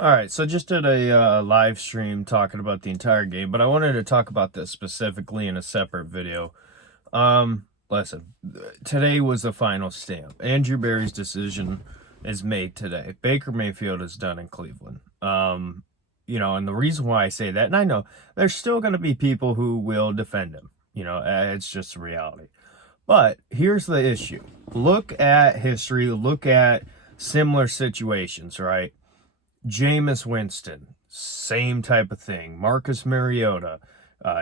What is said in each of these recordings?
All right, so just did a live stream talking about the entire game, but I wanted to talk about this specifically in a separate video. Listen, today was the final stamp. Andrew Berry's decision is made today. Baker Mayfield is done in Cleveland. And the reason why I say that, and I know there's still going to be people who will defend him. It's just a reality. But here's the issue. Look at history, look at similar situations, right? Jameis Winston, same type of thing. Marcus Mariota,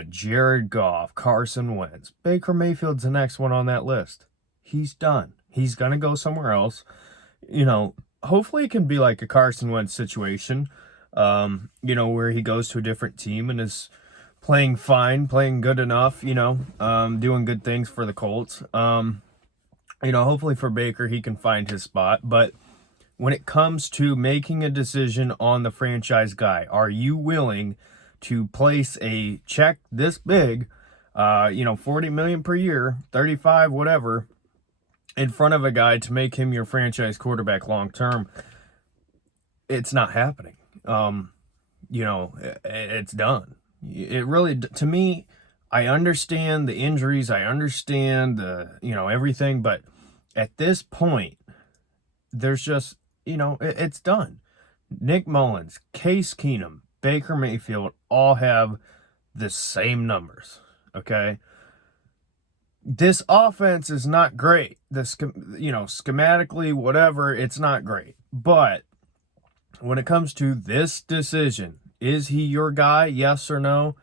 Jared Goff, Carson Wentz. Baker Mayfield's the next one on that list. He's done. He's going to go somewhere else. Hopefully it can be like a Carson Wentz situation, where he goes to a different team and is playing fine, playing good enough, doing good things for the Colts. Hopefully for Baker, he can find his spot. But when it comes to making a decision on the franchise guy, are you willing to place a check this big, 40 million per year, 35, whatever, in front of a guy to make him your franchise quarterback long term? It's not happening. It's done. It really, to me, I understand the injuries, I understand everything, but at this point, there's just, it's done. Nick Mullins, Case Keenum, Baker Mayfield all have the same numbers, okay? This offense is not great. Schematically, whatever, it's not great. But when it comes to this decision, is he your guy, yes or no?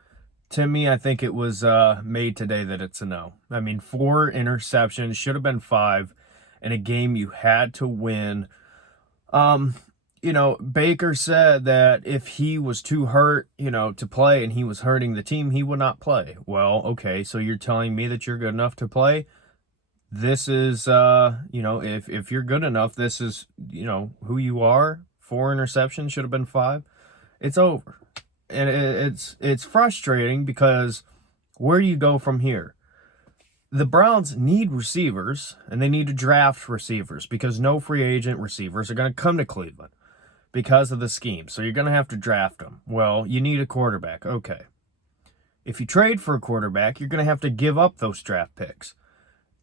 To me, I think it was made today that it's a no. I mean, 4 interceptions, should have been 5, in a game you had to win. Baker said that if he was too hurt, to play and he was hurting the team, he would not play. Well, okay, so you're telling me that you're good enough to play? This is, if you're good enough, this is, who you are. 4 interceptions, should have been 5. It's over. And it's frustrating because where do you go from here? The Browns need receivers, and they need to draft receivers because no free agent receivers are going to come to Cleveland because of the scheme. So you're going to have to draft them. Well, you need a quarterback. Okay. If you trade for a quarterback, you're going to have to give up those draft picks.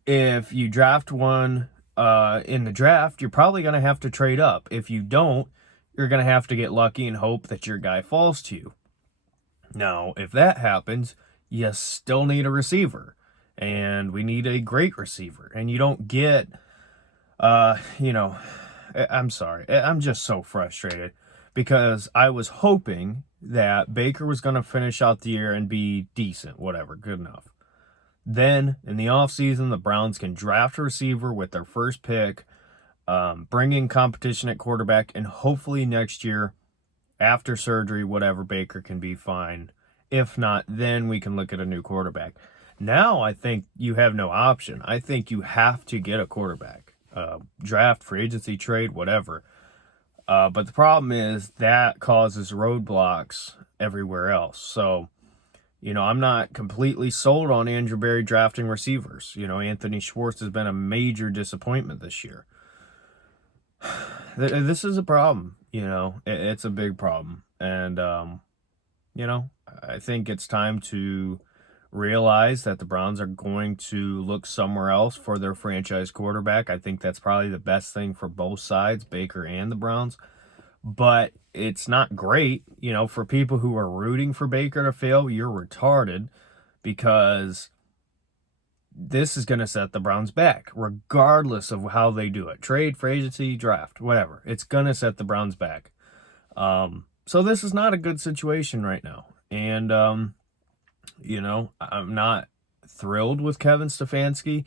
If you draft one in the draft, you're probably going to have to trade up. If you don't, you're going to have to get lucky and hope that your guy falls to you. Now, if that happens, you still need a receiver. And we need a great receiver. And you don't get, I'm sorry. I'm just so frustrated because I was hoping that Baker was going to finish out the year and be decent, whatever, good enough. Then, in the offseason, the Browns can draft a receiver with their first pick, bring in competition at quarterback, and hopefully next year, after surgery, whatever, Baker can be fine. If not, then we can look at a new quarterback. Now I think you have no option. I think you have to get a quarterback. Draft, free agency, trade, whatever. But the problem is that causes roadblocks everywhere else. So, I'm not completely sold on Andrew Berry drafting receivers. Anthony Schwartz has been a major disappointment this year. This is a problem, it's a big problem. And, I think it's time to realize that the Browns are going to look somewhere else for their franchise quarterback. I think that's probably the best thing for both sides, Baker and the Browns. But it's not great, for people who are rooting for Baker to fail, you're retarded because this is going to set the Browns back, regardless of how they do it. Trade, free agency, draft, whatever. It's going to set the Browns back. So this is not a good situation right now. And, I'm not thrilled with Kevin Stefanski,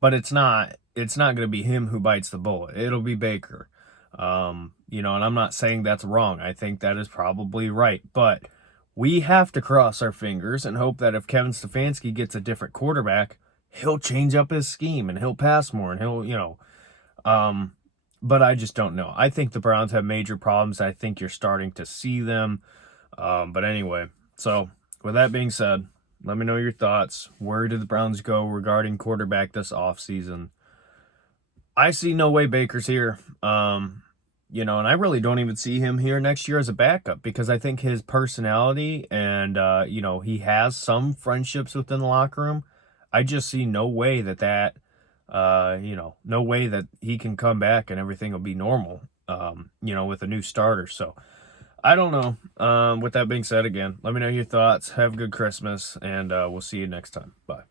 but it's not going to be him who bites the bullet. It'll be Baker. And I'm not saying that's wrong. I think that is probably right. But we have to cross our fingers and hope that if Kevin Stefanski gets a different quarterback, he'll change up his scheme and he'll pass more and he'll, but I just don't know. I think the Browns have major problems. I think you're starting to see them. But anyway, so with that being said, let me know your thoughts. Where did the Browns go regarding quarterback this offseason? I see no way Baker's here. and I really don't even see him here next year as a backup because I think his personality and, he has some friendships within the locker room. I just see no way no way that he can come back and everything will be normal, with a new starter. So I don't know. With that being said, again, let me know your thoughts. Have a good Christmas, and we'll see you next time. Bye.